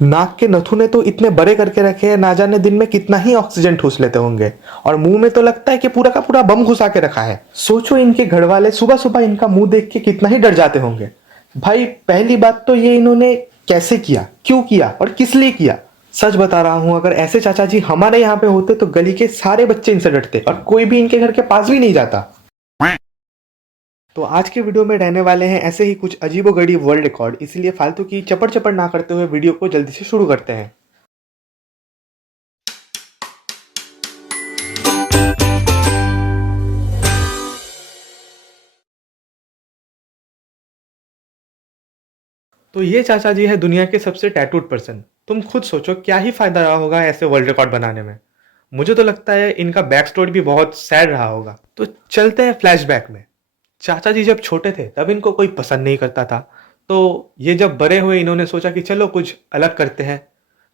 नाक के नथुने तो इतने बड़े करके रखे हैं, ना जाने दिन में कितना ही ऑक्सीजन ठूस लेते होंगे। और मुंह में तो लगता है कि पूरा का पूरा बम घुसा के रखा है। सोचो इनके घर वाले सुबह सुबह इनका मुंह देख के कितना ही डर जाते होंगे। भाई पहली बात तो ये इन्होंने कैसे किया, क्यों किया और किस लिए किया। सच बता रहा हूं, अगर ऐसे चाचा जी हमारे यहाँ पे होते तो गली के सारे बच्चे इनसे डरते और कोई भी इनके घर के पास भी नहीं जाता। तो आज के वीडियो में रहने वाले हैं ऐसे ही कुछ अजीबोगरीब वर्ल्ड रिकॉर्ड, इसलिए फालतू की चपड़ चपड़ ना करते हुए वीडियो को जल्दी से शुरू करते हैं। तो ये चाचा जी है दुनिया के सबसे टैटूड पर्सन। तुम खुद सोचो क्या ही फायदा रहा होगा ऐसे वर्ल्ड रिकॉर्ड बनाने में। मुझे तो लगता है इनका बैक स्टोरी भी बहुत सैड रहा होगा। तो चलते हैं फ्लैशबैक में। चाचा जी जब छोटे थे तब इनको कोई पसंद नहीं करता था। तो ये जब बड़े हुए इन्होंने सोचा कि चलो कुछ अलग करते हैं।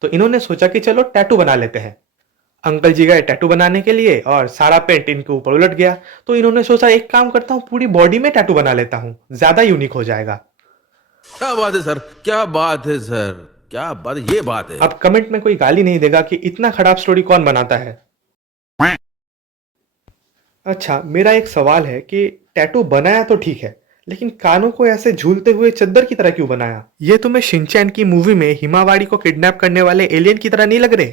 तो इन्होंने सोचा कि चलो टैटू बना लेते हैं। अंकल जी गए टैटू बनाने के लिए और सारा पेंट इनके ऊपर उलट गया। तो इन्होंने सोचा एक काम करता हूँ, पूरी बॉडी में टैटू बना लेता हूँ, ज्यादा यूनिक हो जाएगा। क्या बात है सर, क्या बात है सर, क्या बात, ये बात है। अब कमेंट में कोई गाली नहीं देगा कि इतना खराब स्टोरी कौन बनाता है। अच्छा, मेरा एक सवाल है कि टैटू बनाया तो ठीक है, लेकिन कानों को ऐसे झूलते हुए चद्दर की तरह क्यों बनाया? ये तुम्हें शिनचैन की मूवी में हिमावारी को किडनैप करने वाले एलियन की तरह नहीं लग रहे?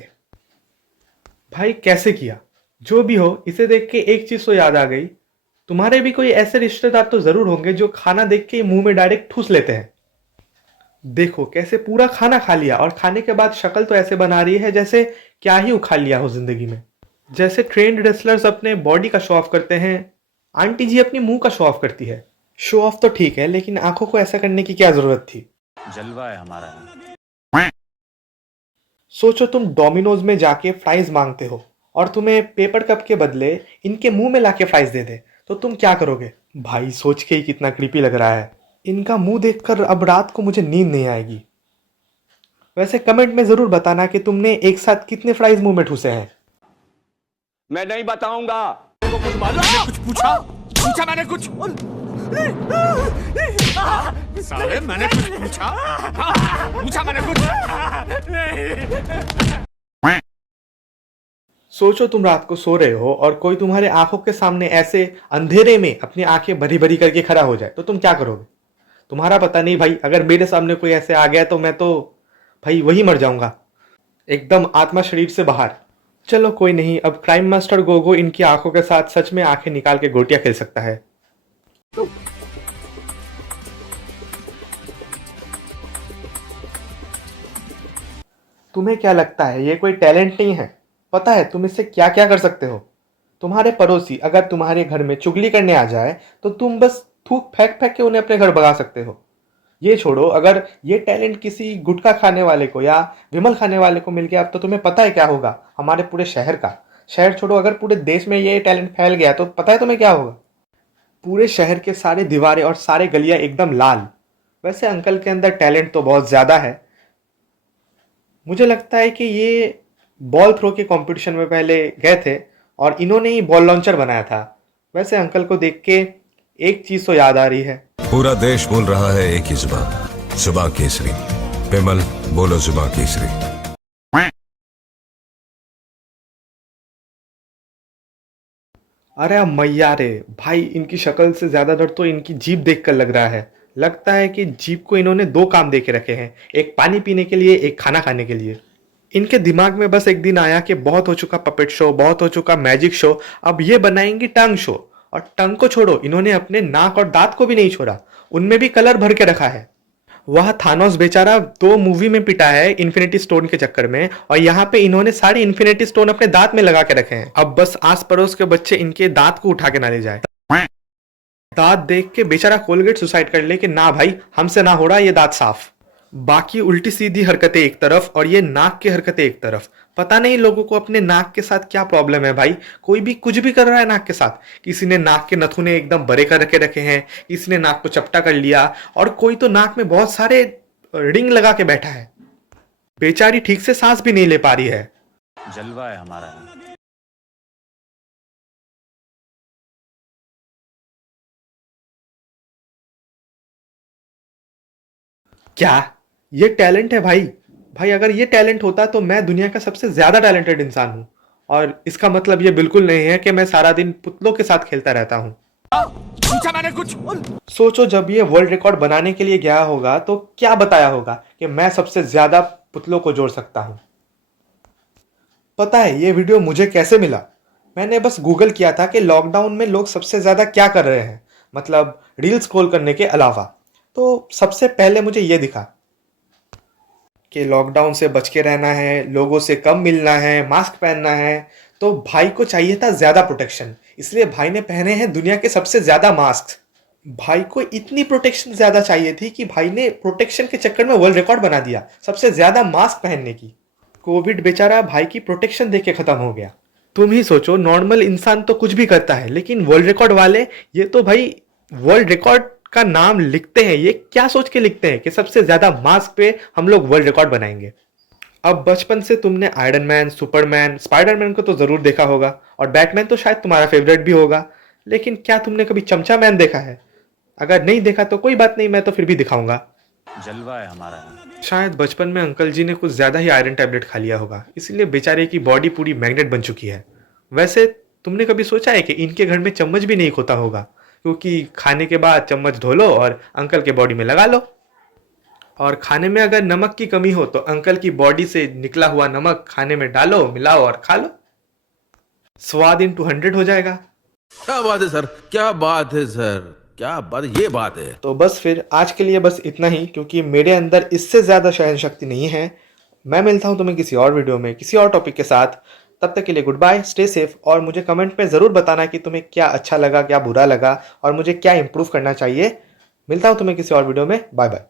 भाई कैसे किया? जो भी हो, इसे देख के एक चीज तो याद आ गई। तुम्हारे भी कोई ऐसे रिश्तेदार तो जरूर होंगे जो खाना देख के मुंह में डायरेक्ट ठूस लेते हैं। देखो कैसे पूरा खाना खा लिया और खाने के बाद शक्ल तो ऐसे बना रही है जैसे क्या ही उखा लिया हो जिंदगी में। जैसे ट्रेंड रेसलर्स अपने बॉडी का शो ऑफ करते हैं, आंटी जी अपनी मुंह का शो ऑफ करती है। शो ऑफ तो ठीक है, लेकिन आंखों को ऐसा करने की क्या जरूरत थी? जलवा है हमारा। सोचो तुम डोमिनोज में जाके फ्राइज मांगते हो और तुम्हें पेपर कप के बदले इनके मुंह में लाके फ्राइज दे दे, तो तुम क्या करोगे? भाई सोच के ही कितना क्रीपी लग रहा है। इनका मुंह देखकर अब रात को मुझे नींद नहीं आएगी। वैसे कमेंट में जरूर बताना कि तुमने एक साथ कितने फ्राइज मुंह में ठूसे हैं। मैं नहीं बताऊंगा। कुछ पूछा पूछा मैंने कुछ साले मैंने कुछ पूछा पूछा मैंने कुछ। सोचो तुम रात को सो रहे हो और कोई तुम्हारे आंखों के सामने ऐसे अंधेरे में अपनी आंखें भरी भरी करके खड़ा हो जाए, तो तुम क्या करोगे? तुम्हारा पता नहीं भाई, अगर मेरे सामने कोई ऐसे आ गया तो मैं तो भाई वही मर जाऊंगा, एकदम आत्मा शरीर से बाहर। चलो कोई नहीं, अब क्राइम मास्टर गोगो इनकी आंखों के साथ सच में आंखें निकाल के गोटियां खेल सकता है। तुम्हें क्या लगता है ये कोई टैलेंट नहीं है? पता है तुम इससे क्या क्या कर सकते हो? तुम्हारे पड़ोसी अगर तुम्हारे घर में चुगली करने आ जाए तो तुम बस थूक फेंक फेंक के उन्हें अपने घर भगा सकते हो। ये छोड़ो, अगर ये टैलेंट किसी गुटखा खाने वाले को या विमल खाने वाले को मिल गया तो तुम्हें पता है क्या होगा हमारे पूरे शहर का? शहर छोड़ो, अगर पूरे देश में ये टैलेंट फैल गया तो पता है तुम्हें क्या होगा? पूरे शहर के सारे दीवारें और सारे गलियां एकदम लाल। वैसे अंकल के अंदर टैलेंट तो बहुत ज़्यादा है। मुझे लगता है कि ये बॉल थ्रो के कंपटीशन में पहले गए थे और इन्होंने ही बॉल लॉन्चर बनाया था। वैसे अंकल को देख के एक चीज़ तो याद आ रही है। पूरा देश बोल रहा है एक ही जुबान, जुबान केसरी। विमल बोलो जुबान केसरी। अरे अब मैया रे भाई, इनकी शक्ल से ज्यादा डर तो इनकी जीभ देखकर लग रहा है। लगता है कि जीभ को इन्होंने दो काम दे के रखे हैं, एक पानी पीने के लिए, एक खाना खाने के लिए। इनके दिमाग में बस एक दिन आया कि बहुत हो चुका पपेट शो, बहुत हो चुका मैजिक शो, अब ये बनाएंगी टंग शो। और टंग को छोड़ो, इन्होंने अपने नाक और दांत को भी नहीं छोड़ा, उनमें भी कलर भर के रखा है। वह थानोस बेचारा दो मूवी में पिटा है इन्फिनिटी स्टोन के चक्कर में, और यहाँ पे इन्होंने सारे इन्फिनिटी स्टोन अपने दांत में लगा के रखे हैं। अब बस आस पड़ोस के बच्चे इनके दांत को उठा के ना ले जाए। दांत देख के बेचारा कोलगेट सुसाइड कर ले कि ना भाई हमसे ना हो रहा ये दांत साफ। बाकी उल्टी सीधी हरकतें एक तरफ और ये नाक की हरकतें एक तरफ। पता नहीं लोगों को अपने नाक के साथ क्या प्रॉब्लम है भाई, कोई भी कुछ भी कर रहा है नाक के साथ। किसी ने नाक के नथुने एकदम बड़े कर के रखे हैं, किसी ने नाक को चपटा कर लिया, और कोई तो नाक में बहुत सारे रिंग लगा के बैठा है। बेचारी ठीक से सांस भी नहीं ले पा रही है। जलवा है हमारा। क्या ये टैलेंट है भाई? भाई अगर ये टैलेंट होता तो मैं दुनिया का सबसे ज्यादा टैलेंटेड इंसान हूँ। और इसका मतलब ये बिल्कुल नहीं है कि मैं सारा दिन पुतलों के साथ खेलता रहता हूँ। सोचो जब ये वर्ल्ड रिकॉर्ड बनाने के लिए गया होगा तो क्या बताया होगा कि मैं सबसे ज्यादा पुतलों को जोड़ सकता हूँ। पता है ये वीडियो मुझे कैसे मिला? मैंने बस गूगल किया था कि लॉकडाउन में लोग सबसे ज़्यादा क्या कर रहे हैं, मतलब रील स्क्रॉल करने के अलावा। तो सबसे पहले मुझे ये दिखा कि लॉकडाउन से बच के रहना है, लोगों से कम मिलना है, मास्क पहनना है। तो भाई को चाहिए था ज़्यादा प्रोटेक्शन, इसलिए भाई ने पहने हैं दुनिया के सबसे ज़्यादा मास्क। भाई को इतनी प्रोटेक्शन ज़्यादा चाहिए थी कि भाई ने प्रोटेक्शन के चक्कर में वर्ल्ड रिकॉर्ड बना दिया सबसे ज़्यादा मास्क पहनने की। कोविड बेचारा भाई की प्रोटेक्शन देख के खत्म हो गया। तुम ही सोचो, नॉर्मल इंसान तो कुछ भी करता है, लेकिन वर्ल्ड रिकॉर्ड वाले ये तो भाई वर्ल्ड रिकॉर्ड का नाम लिखते हैं। ये क्या सोच के लिखते हैं कि सबसे ज्यादा मास्क पे हम लोग वर्ल्ड रिकॉर्ड बनाएंगे। अब बचपन से तुमने आयरन मैन, सुपरमैन, स्पाइडरमैन को तो जरूर देखा होगा, और बैटमैन तो शायद तुम्हारा फेवरेट भी होगा। लेकिन क्या तुमने कभी चमचा मैन देखा है? अगर नहीं देखा तो कोई बात नहीं, मैं तो फिर भी दिखाऊंगा। जलवा है हमारा। शायद बचपन में अंकल जी ने कुछ ज़्यादा ही आयरन टैबलेट खा लिया होगा, इसलिए बेचारे की बॉडी पूरी मैग्नेट बन चुकी है। वैसे तुमने कभी सोचा है कि इनके घर में चम्मच भी नहीं खोता होगा, क्योंकि खाने के बाद चम्मच धो लो और अंकल के बॉडी में लगा लो। और खाने में अगर नमक की कमी हो तो अंकल की बॉडी से निकला हुआ नमक खाने में डालो, मिलाओ और खा लो। स्वाद इंटू 100 हो जाएगा। क्या बात है सर, क्या बात है सर, क्या बात, ये बात है। तो बस फिर आज के लिए बस इतना ही, क्योंकि मेरे अंदर इससे ज़्यादा सहन शक्ति नहीं है। मैं मिलता हूँ तुम्हें किसी और वीडियो में किसी और टॉपिक के साथ। तब तक के लिए गुड बाय, स्टे सेफ, और मुझे कमेंट पे ज़रूर बताना कि तुम्हें क्या अच्छा लगा, क्या बुरा लगा, और मुझे क्या इंप्रूव करना चाहिए। मिलता हूँ तुम्हें किसी और वीडियो में। Bye bye.